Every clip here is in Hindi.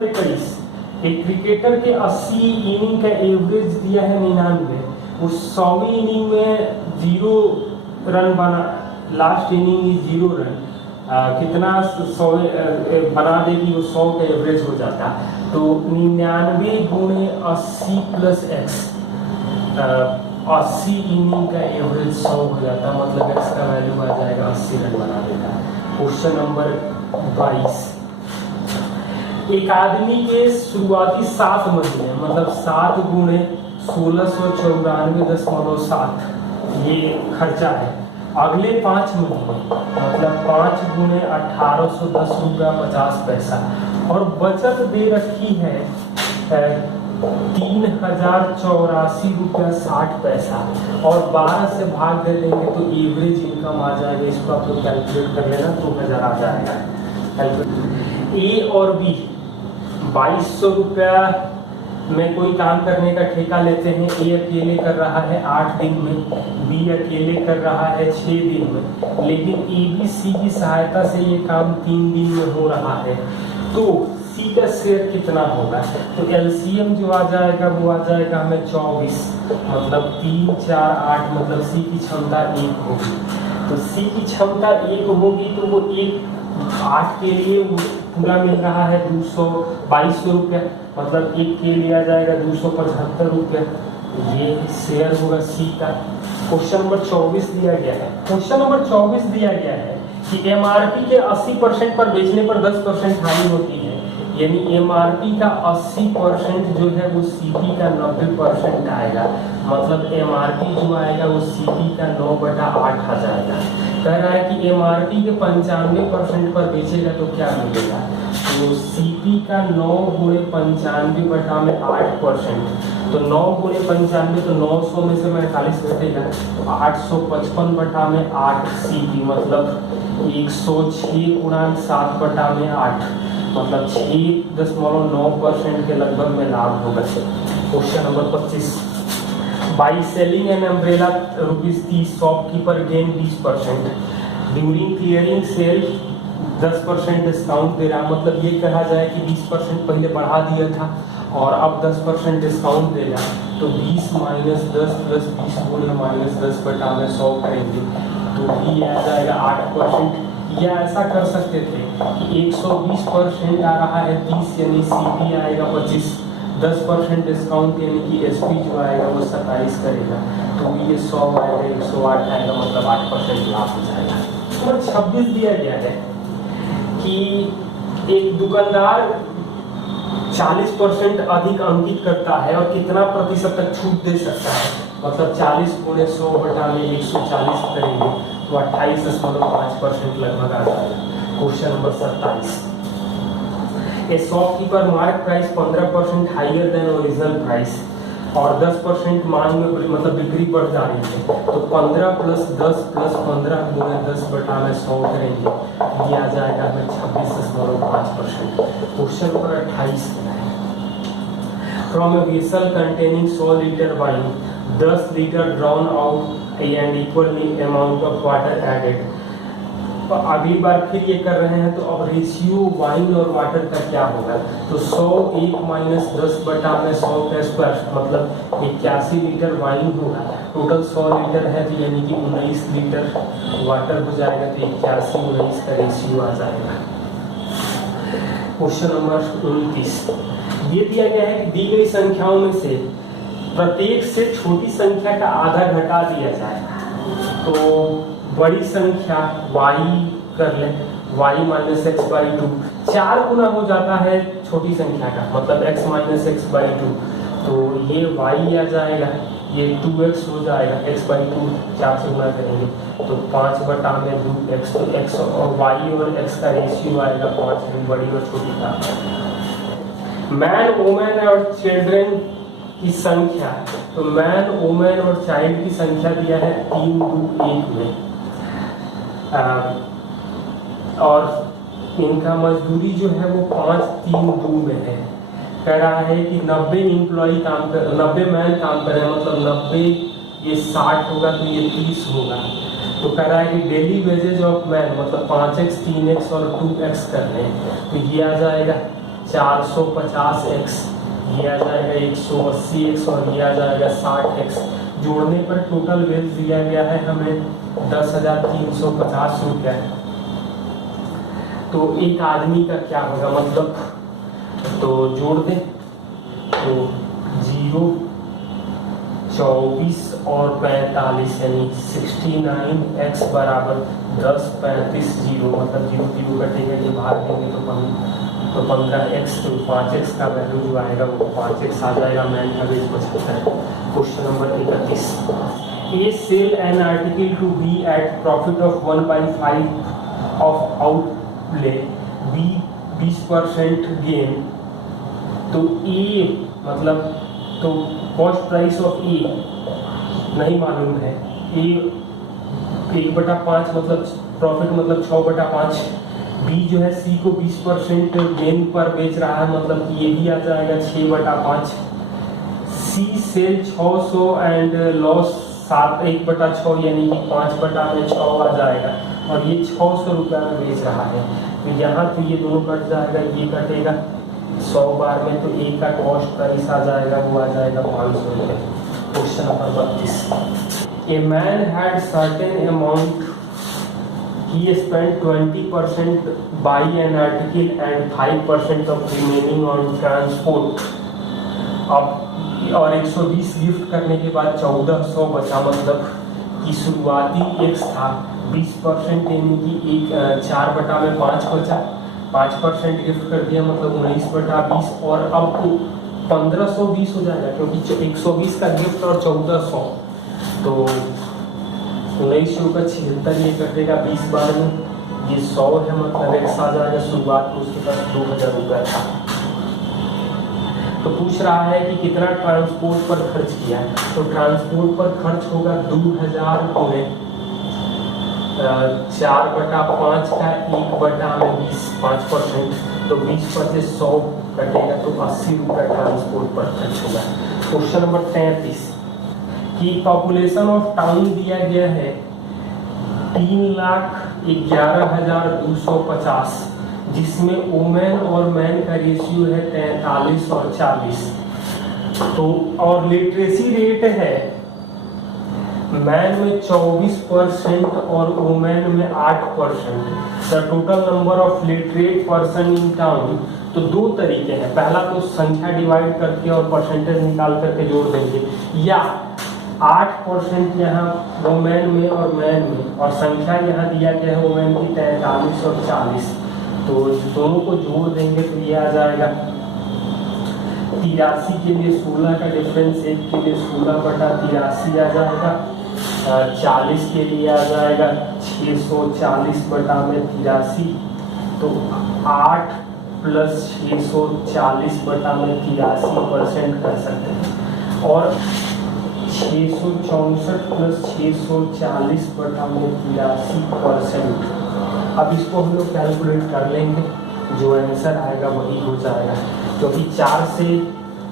21 एक क्रिकेटर के 80 इनिंग का एवरेज दिया है 99, उस 100वीं इनिंग में 0 रन बना, लास्ट इनिंग ही 0 रन, कितना 100 बना दे कि वो 100 का एवरेज हो जाता। तो 99 गुणे 80 प्लस एक्स, 80 इनिंग का एवरेज 100 हो जाता, मतलब एक्स का वैल्यू आ जाएगा 80 रन बना देगा। क्वेश्चन नंबर 22, एक आदमी के शुरुआती 7 महीने मतलब 7 गुणे 1694.7 ये खर्चा है। अगले 5 महीने मतलब 5 गुणे 1810 रुपया 50 पैसा, और बचत दे रखी है 3084 रुपया 60 पैसा, और 12 से भाग दे देंगे तो एवरेज इनकम आ जाएगा। इसको आप लोग कैलकुलेट कर लेना, 2000 आ जाएगा। ए और बी 2200 रुपया में कोई काम करने का ठेका लेते हैं। ए अकेले कर रहा है 8 दिन में, बी अकेले कर रहा है 6 दिन में, लेकिन ए बी सी की सहायता से ये काम 3 दिन में हो रहा है। तो सी का शेयर कितना होगा? तो एलसीएम जो आ जाएगा वो आ जाएगा हमें 24, मतलब 3 4 8, मतलब सी की क्षमता 1 होगी। तो सी की क्षमता 1 होगी तो वो 8 के लिए पूरा मिल रहा है 2200 रुपया, मतलब 1 के लिए आ जाएगा 275 रुपया। ये शेयर होगा सी का। क्वेश्चन नंबर 24 दिया गया है। क्वेश्चन नंबर 24 दिया गया है कि एमआरपी के 80% पर बेचने पर 10% हानि होती है, यानी एमआरपी का 80% जो है वो सीपी का 90% आएगा, मतलब एमआरपी जो आएगा वो सीपी का 9/8 आ जाएगा। कह रहा है कि एमआरपी के 95% पर बेचेगा तो क्या मिलेगा? तो सीपी का 9 गुणे 95/8%, तो 9 गुणे 95 तो 900 में से 48 घटेगा, तो 855/8 सीपी, मतलब 106 गुणा 7/8, मतलब 6.9% के लगभग में लाभ होगा। Question number 25, by selling an umbrella ₹30, shopkeeper gain 20%, during clearing sale 10% discount दे रहा, मतलब ये कहा जाए कि 20% पहले बढ़ा दिया था और अब 10% डिस्काउंट दे रहा, तो 20 माइनस 10 प्लस 20 गुणे माइनस 10/100 करेंगे तो ये आ जाएगा 8%। या ऐसा कर सकते थे कि 120% आ रहा है 30, यानी सीपी आएगा 25, 10% डिस्काउंट यानी कि एसपी जो आएगा वो 27 करेगा, तो ये 100 आएगा, 108 आएगा, मतलब 8% लाभ हो जाएगा। नंबर 26 दिया गया है कि एक दुकानदार 40% अधिक अंकित करता है और कितना प्रतिशत तक छूट दे सकता है, मतलब 40 गुणे 100/140 करेंगे तो 28.5% लगभग आ जाएगा। Question number 27, a shopkeeper mark price 15% higher than original price, और 10% मांग में मतलब बिक्री बढ़ जा रही है, तो 15 प्लस 10 प्लस 15 गुणे 10/100 करेंगे, ये आ जाएगा हमें 26.5%। Question number 28, from a vessel containing 100 litre wine 10 litre drawn out and equal amount of water added. तो अगली बार फिर ये कर रहे हैं, तो अब रेशियो वाइन और वाटर का क्या होगा? तो 100 1 माइनस 10/100 का स्क्वायर, मतलब 81 लीटर वाइन होगा, टोटल 100 लीटर है तो यानी कि 19 लीटर वाटर हो जाएगा, तो 81 19 का रेशियो आ जाएगा। क्वेश्चन नंबर 29, ये दिया गया है कि दी गई संख्याओं में से प्रत्येक से छोटी संख्या का आधा घटा दिया जाए, तो बड़ी संख्या y कर लें, y माइनस x/2 4 गुना हो जाता है छोटी संख्या का, मतलब x माइनस x/2, तो ये y आ जाएगा, ये 2x हो जाएगा, x/2 4 से गुना करेंगे तो 5/2x, तो x और y और x का रेशियो आएगा 5, बड़ी और छोटी का। मैन वुमेन और चिल्ड्रेन की संख्या, तो मैन वुमेन और चाइल्ड की संख्या दिया है 3 2 1 में, और इनका मजदूरी जो है वो 5 3 2 में है। कह रहा है कि 90 एम्प्लॉय काम कर, 90 मैन काम कर रहे हैं, मतलब 90 ये 60 होगा तो ये 30 होगा, तो कह रहा है कि डेली वेजेज ऑफ मैन मतलब 5x 3x और 2x कर रहे हैं, तो ये आ जाएगा 450x, ये आ जाएगा 180x और ये आ जाएगा 60x। जोड़ने पर टोटल वेल्थ दिया गया है हमें 10,350 रुपया। तो एक आदमी का क्या होगा, मतलब तो जोड़ दें तो 0, 24 और 45 यानी 69x बराबर 10, 35, 0 मतलब 0 0 कटेगा, ये भाग देंगे तो 15x, तो 5x का वैल्यू जो आएगा वो 5x आ जाएगा। मैन का wage 75। Question number 31, a sell an article to be at profit of 1/5 of outlay, be 20% gain. तो ए मतलब तो कॉस्ट प्राइस ऑफ ए नहीं मालूम है, ए 1/5 मतलब प्रॉफिट मतलब 6/5। बी जो है सी को 20% गेन पर बेच रहा है, मतलब कि ये भी आ जाएगा 6/5। सी सेल 600 एंड लॉस 1/6 यानी कि 5/6 आ जाएगा, और ये 600 रुपया में बेच रहा है। तो यहाँ तो ये दोनों कट जाएगा, ये कटेगा 100 बार में, तो ए का कॉस्ट प्राइस आ जाएगा, वो आ जाएगा 500 रुपये। Question number 32, a man had certain amount, he spent 20% buy an article and 5% of remaining on transport। अब और 120 गिफ्ट करने के बाद 1400 बचा, मतलब कि शुरुआती x था 20% यानी कि 4/5 बचा, 5% गिफ्ट कर दिया मतलब 19/20, और अब 1520 हो जाएगा क्योंकि 120 का गिफ्ट और 1400 तो 1976 ये कटेगा 20 बार में, ये 100 है मतलब x आ जाएगा। शुरुआत में उसके पास 2000 रुपया था। तो पूछ रहा है कि कितना ट्रांसपोर्ट पर खर्च किया है, तो ट्रांसपोर्ट पर खर्च होगा 2000 में 4/5 का 1/20 5%, तो 20 पर से 100 कटेगा तो 80 रुपया ट्रांसपोर्ट पर खर्च होगा। क्वेश्चन नंबर 33 की पॉपुलेशन ऑफ टाउन दिया गया है 3,11,250, जिसमें वुमेन और मैन का रेशियो है 43 और 40। तो और लिटरेसी रेट है मैन में 24% और वुमेन में 8%। The total number of literate person in town, तो दो तरीके हैं, पहला तो संख्या डिवाइड करके और परसेंटेज निकाल करके जोड़ देंगे, या 8% यहाँ वुमेन में और मैन में, और संख्या यहाँ दिया गया है वुमेन की 43 और 40, तो दोनों को जोड़ देंगे तो ये आ जाएगा 83 के लिए 16 का डिफरेंस, एक के लिए 16/83 आ जाएगा, 40 के लिए आ जाएगा 640/83, तो 8 + 640/83% कर सकते हैं, और 664 + 640/83%। अब इसको हम लोग कैलकुलेट कर लेंगे, जो आंसर आएगा वही हो जाएगा, क्योंकि 4 से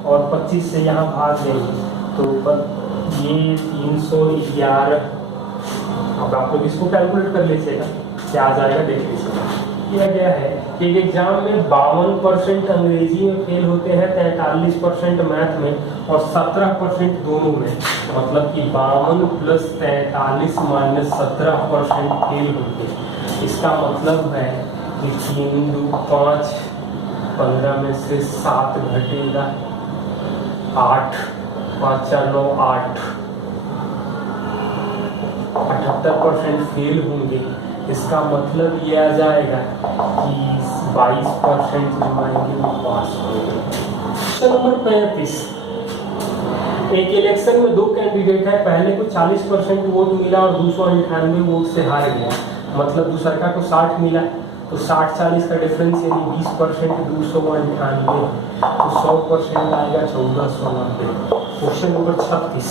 और 25 से यहाँ भाग देंगे तो ये 311। अब आप लोग इसको कैलकुलेट कर लीजिएगा क्या आ जाएगा, देख लीजिएगा। किया गया है कि एग्जाम में 52% अंग्रेजी में फेल होते हैं, 43% मैथ में और 17% दोनों में, मतलब कि 52 + 43 - 17% फेल होते हैं। इसका मतलब है कि 3 × 5 15 में से 7 घटेगा 8, 5 × 4 = 9, 8, 78% फेल होंगे। इसका मतलब ये आ जाएगा कि 22% जो आएंगे वो पास होंगे। क्वेश्चन नंबर 35, एक इलेक्शन में 2 कैंडिडेट है, पहले को 40% वोट मिला और 298 वोट से हार गया, मतलब दूसरा को 60 मिला, तो 60-40 का डिफरेंस यानी 20% 298, तो 100% आएगा 1490। क्वेश्चन नंबर 36,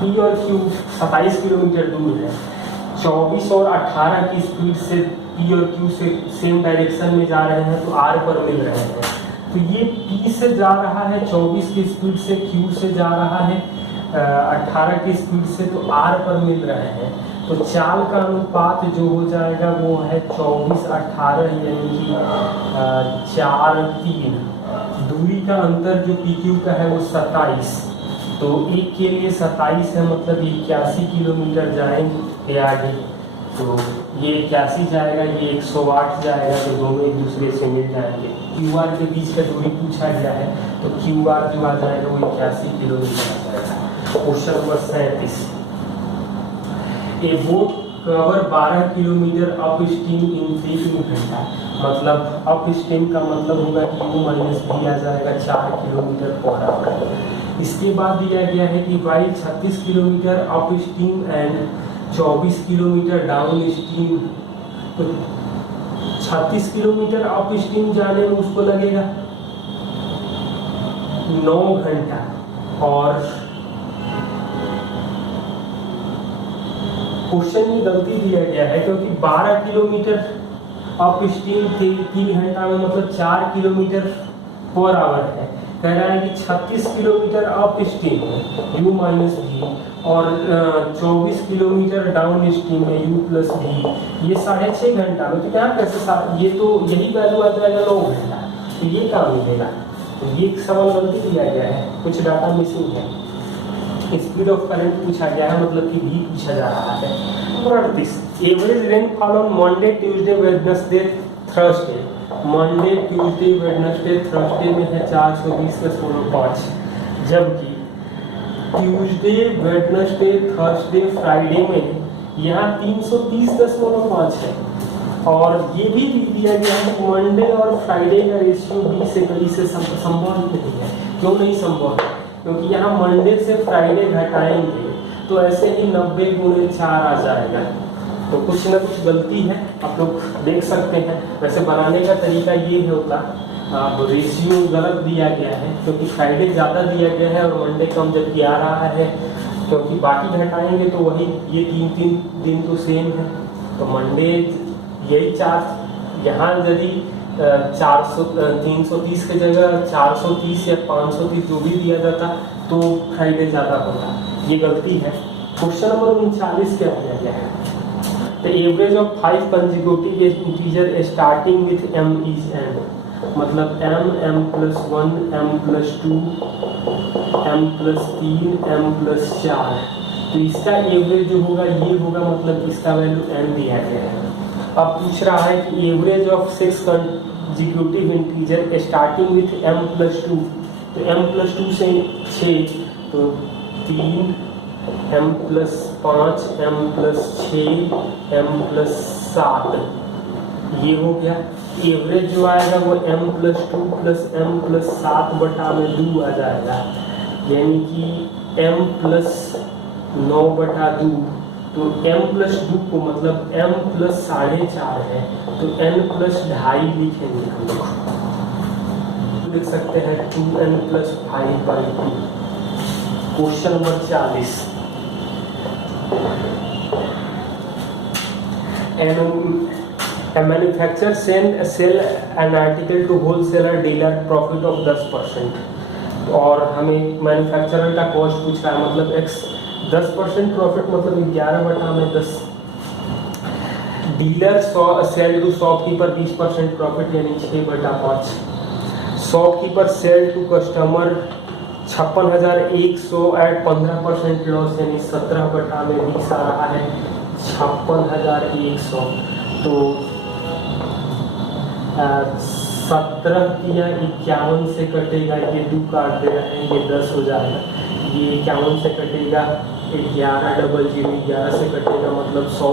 पी और क्यू 27 किलोमीटर दूर है, 24 और 18 की स्पीड से पी और क्यू से सेम डायरेक्शन में जा रहे हैं, तो आर पर मिल रहे हैं। तो ये पी से जा रहा है 24 की स्पीड से, क्यू से जा रहा है 18 की स्पीड से, तो आर पर मिल रहे हैं। तो चाल का अनुपात जो हो जाएगा वो है 24-18, यानी कि 4-3। दूरी का अंतर जो PQ का है वो 27, तो एक के लिए 27 है, मतलब 81 किलोमीटर जाएंगे आगे। तो ये 81 जाएगा, ये 108 जाएगा, तो दोनों एक दूसरे से मिल जाएंगे। QR के बीच का दूरी पूछा गया है, तो QR जो आ जाएगा वो 81 किलोमीटर आ जाएगा। Question number 37, A boat cover 12 kilometre up stream in 3 घंटा, मतलब अप स्ट्रीम का मतलब होगा कि U माइनस भी आ जाएगा 4 किलोमीटर पर आवर। इसके बाद दिया गया है कि while 36 kilometre up stream and 24 kilometre down stream, तो 36 किलोमीटर अप स्ट्रीम जाने में उसको लगेगा 9 घंटा, और क्वेश्चन में गलती दिया गया है, क्योंकि 12 किलोमीटर अप स्ट्रीम 3 घंटा में मतलब 4 किलोमीटर पर आवर है। कह रहा है कि 36 किलोमीटर अप स्ट्रीम है U माइनस भी, और 24 किलोमीटर डाउन स्ट्रीम है U प्लस भी, ये 6.5 घंटा में। तो क्या कैसे, ये तो यही वैल्यू आ जाएगा 9 घंटा, तो ये काम मिलेगा। तो ये सवाल गलती दिया गया है, कुछ डाटा मिसिंग है। स्पीड ऑफ करंट पूछा गया है, मतलब कि भी पूछा जा रहा है। Average rainfall on Monday Tuesday Wednesday Thursday, Monday Tuesday Wednesday Thursday में है 420.5, जबकि ट्यूसडे वेडनेसडे थर्सडे फ्राइडे में यहाँ 330.5 है। और ये भी दिया गया है कि मंडे और फ्राइडे का रेशियो 20 से कहीं से संभव नहीं है। क्यों नहीं संभव है? क्योंकि यहाँ मंडे से फ्राइडे घटाएंगे तो ऐसे ही 90 गुणे 4 आ जाएगा। तो कुछ ना कुछ गलती है, आप लोग देख सकते हैं। वैसे बनाने का तरीका ये होता, अब रेशियो गलत दिया गया है, क्योंकि फ्राइडे ज़्यादा दिया गया है और मंडे कम जबकि आ रहा है, क्योंकि बाकी घटाएंगे तो वही ये 3 दिन तो सेम है। तो मंडे यही 4, यहाँ यदि 330 की जगह 430 या 530 जो भी दिया जाता तो फ्राइडे ज़्यादा होता, ये गलती है। क्वेश्चन नंबर 39 क्या दिया गया है? The average of 5 consecutive integer starting with m is n, मतलब m plus 1 m plus 2 m plus 3 m plus 4, तो इसका एवरेज जो होगा ये होगा, मतलब इसका वैल्यू n दिया गया है। अब पूछ रहा है कि average of 6 consecutive integer starting with m plus 2, तो m प्लस 2 से 6, तो 3 m plus 5 m plus 6 m plus 7, ये हो गया। एवरेज जो आएगा वो m plus 2 plus m plus 7 बटा में 2 आ जाएगा, यानी कि m प्लस 9 बटा 2, तो m प्लस 2 को मतलब m प्लस 4.5 है, तो n प्लस 2.5 लिखेंगे हम लोग। लिख सकते हैं 2n plus 5/2। Question number 40, A manufacturer sell an article to wholesaler dealer profit of 10%, और हमें मैन्युफैक्चरर का कॉस्ट पूछ रहा है, मतलब x 10% प्रॉफिट मतलब 11 बटा में 10। Dealer sell to shopkeeper 20% profit यानी 6 बटा 5। Shopkeeper sell to customer 56,100 at 15% loss यानी 17 बटा में 20 आ रहा है 56,100। तो 17 या 51 से कटेगा, ये 2 काट दे रहे हैं, ये 10 हो जाएगा। ये 51 से कटेगा 11,00,11 से कटेगा मतलब 100,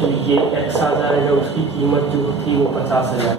तो ये x आ जाएगा, उसकी कीमत जो थी वो 50,000।